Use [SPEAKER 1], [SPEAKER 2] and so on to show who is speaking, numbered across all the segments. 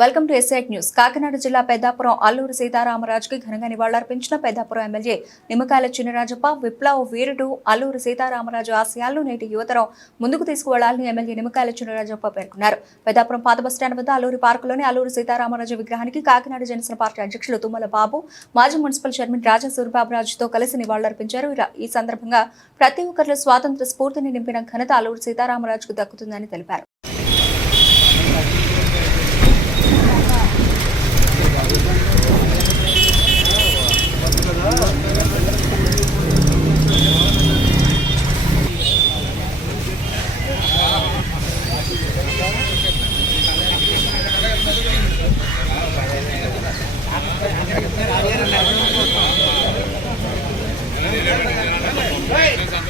[SPEAKER 1] Welcome to SIT news. Kakinada జిల్లా పెద్దాపురం అల్లూరు సీతారామరాజుకి ఘనంగా నివాళులర్పించిన Peddapuram MLA Nimmakayala Chinarajappa విప్లవ వీరుడు అల్లూరు సీతారామరాజు ఆశయాలను నేటి యువతరం ముందుకు తీసుకువెళ్ళాలని ఎమ్మెల్యే నిమ్మకాయల చినరాజప్ప పేర్కొన్నారు. పెద్దాపురం పాత బస్టాండ్ వద్ద అల్లూరి పార్కులోని అల్లూరు సీతారామరాజు విగ్రహానికి కాకినాడ జనసేన పార్టీ అధ్యక్షులు తుమ్మల బాబు మాజీ మున్సిపల్ చైర్మన్ రాజా సూర్యబాబురాజుతో కలిసి నివాళులర్పించారు. ఈ సందర్భంగా ప్రతి ఒక్కరిలో స్వాతంత్ర స్ఫూర్తిని నింపిన ఘనత అల్లూరు సీతారామరాజుకు దక్కుతుందని తెలిపారు.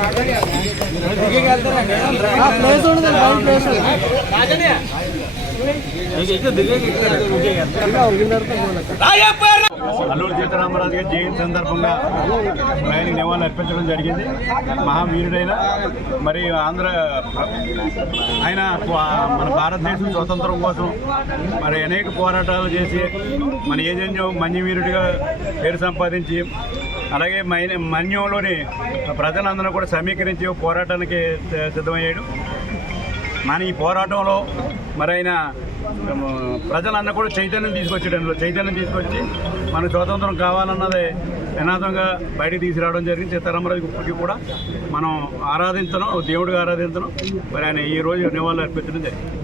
[SPEAKER 2] రాజయ్య దండే దండకు కొట్టేస్తా అల్లూరు సీతారామరాజు గారి జయంతి సందర్భంగా ఆయన నివాళులు అర్పించడం జరిగింది. మహావీరుడైన మరి ఆంధ్ర ఆయన మన భారతదేశం స్వతంత్రం కోసం మరి అనేక పోరాటాలు చేసి మన ఏజెన్యో వీరుడిగా పేరు సంపాదించి అలాగే మైన మన్యంలోని ప్రజలందరూ కూడా సమీకరించి పోరాటానికి సిద్ధమయ్యాడు. మన ఈ పోరాటంలో మరి ఆయన ప్రజలన్న కూడా చైతన్యం తీసుకొచ్చేయడంలో చైతన్యం తీసుకొచ్చి మన స్వాతంత్రం కావాలన్నదే నినాదంగా బయటకు తీసుకురావడం జరిగింది. సీతారామరాజు ఇప్పటికీ కూడా మనం ఆరాధించడం దేవుడిగా ఆరాధించడం మరి ఆయన ఈ రోజు నివాళులు అర్పించడం జరిగింది.